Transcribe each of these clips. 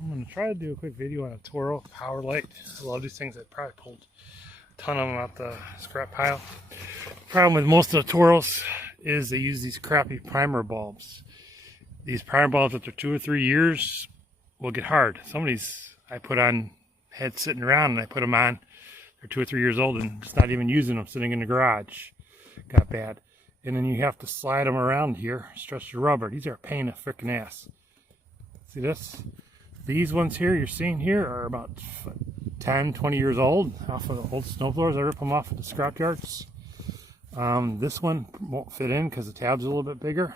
I'm going to try to do a quick video on a Toro Powerlite. I love these things. I probably pulled a ton of them out the scrap pile. The problem with most of the Toros is they use these crappy primer bulbs. These primer bulbs after 2 or 3 years will get hard. Some of these I put on, had sitting around, and I put them on. They're 2 or 3 years old and just not even using them, sitting in the garage. Got bad. And then you have to slide them around here, stretch the rubber. These are a pain in the frickin' ass. See this? These ones here you're seeing here are about 10, 20 years old, off of the old snowblowers. I rip them off at the scrap yards. This one won't fit in because the tab's a little bit bigger.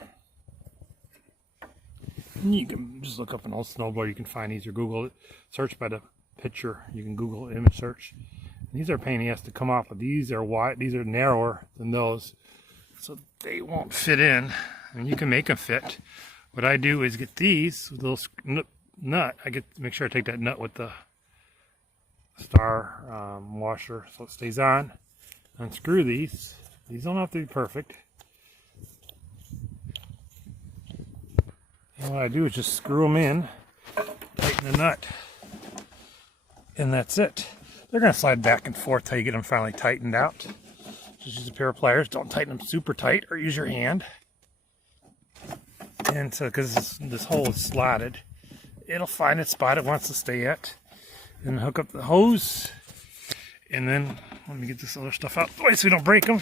And you can just look up an old snowblower. You can find these or Google it. Search by the picture. You can Google image search. And these are a pain in the ass to come off, but these are wide. These are narrower than those, so they won't fit in. And you can make them fit. What I do is get these with a little nut. I get make sure I take that nut with the star washer so it stays on. Unscrew these. These don't have to be perfect. And what I do is just screw them in, tighten the nut, and that's it. They're going to slide back and forth till you get them finally tightened out. Just use a pair of pliers. Don't tighten them super tight or use your hand. And so, because this hole is slotted, it'll find its spot it wants to stay at. And hook up the hose. And then, let me get this other stuff out of the way so we don't break them.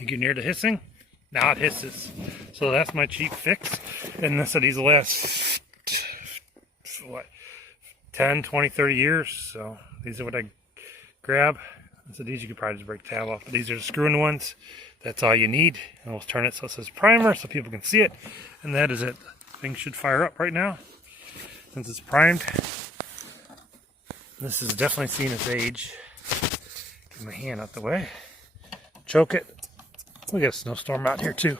You get near the hissing, now it hisses. So that's my cheap fix. And this, these will last, what, 10, 20, 30 years. So these are what I grab. So these you could probably just break the tab off. But these are the screw-in ones. That's all you need. And we'll turn it so it says primer so people can see it. And that is it. Things should fire up right now since it's primed. This is definitely seen its age. Get my hand out the way. Choke it. We got a snowstorm out here too.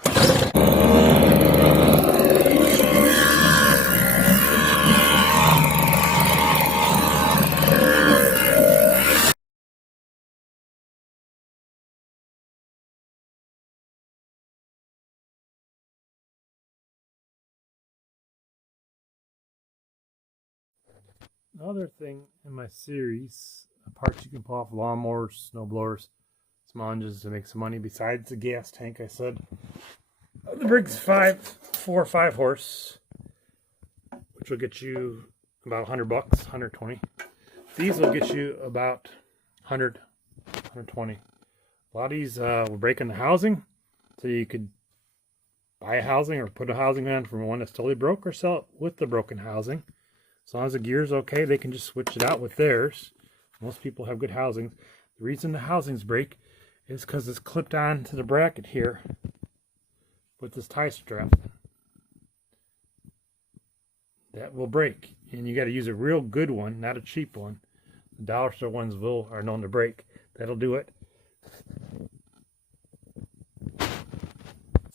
Another thing in my series, parts you can pull off lawnmowers, snowblowers, small engines to make some money besides the gas tank. I said the Briggs 4 or 5 horse, which will get you about $100, 120. These will get you about 100, 120. A lot of these were breaking the housing, so you could buy a housing or put a housing on from one that's totally broke, or sell it with the broken housing. As long as the gear's okay, they can just switch it out with theirs. Most people have good housings. The reason the housings break is because it's clipped on to the bracket here with this tie strap. That will break. And you got to use a real good one, not a cheap one. The dollar store ones are known to break. That'll do it.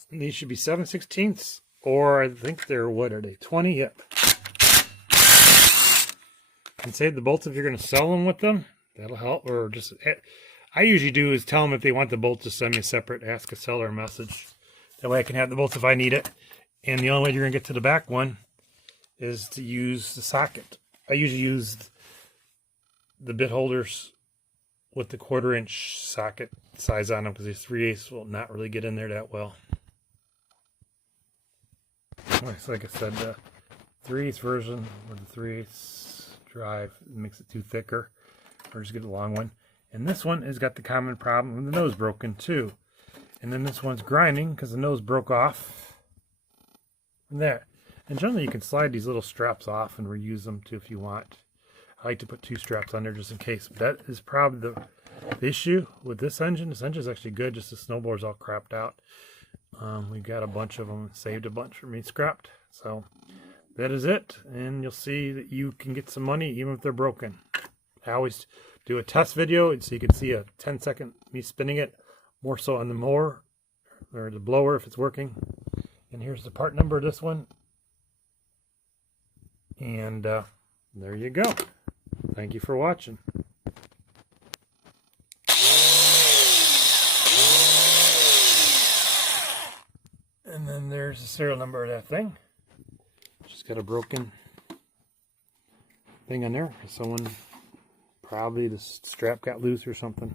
And these should be 7/16, or I think they're, what are they, 20? Yep. And save the bolts if you're going to sell them with them. That'll help. Or just, I usually do is tell them if they want the bolts, just send me a separate ask a seller message. That way I can have the bolts if I need it. And the only way you're going to get to the back one is to use the socket. I usually use the bit holders with the 1/4 inch socket size on them, because these 3/8 will not really get in there that well. Like I said, the 3/8 version with the 3/8 drive makes it too thicker, or just get a long one. And this one has got the common problem with the nose broken too. And then this one's grinding because the nose broke off. And there. And generally you can slide these little straps off and reuse them too if you want. I like to put 2 straps on there just in case. But that is probably the issue with this engine. This engine is actually good, just the snowblower's all crapped out. We got a bunch of them, saved a bunch for me scrapped. So that is it, and you'll see that you can get some money even if they're broken. I always do a test video so you can see a 10-second me spinning it, more so on the mower or the blower if it's working. And here's the part number of this one. And there you go. Thank you for watching. There's the serial number of that thing. Just got a broken thing on there. Someone, probably the strap got loose or something.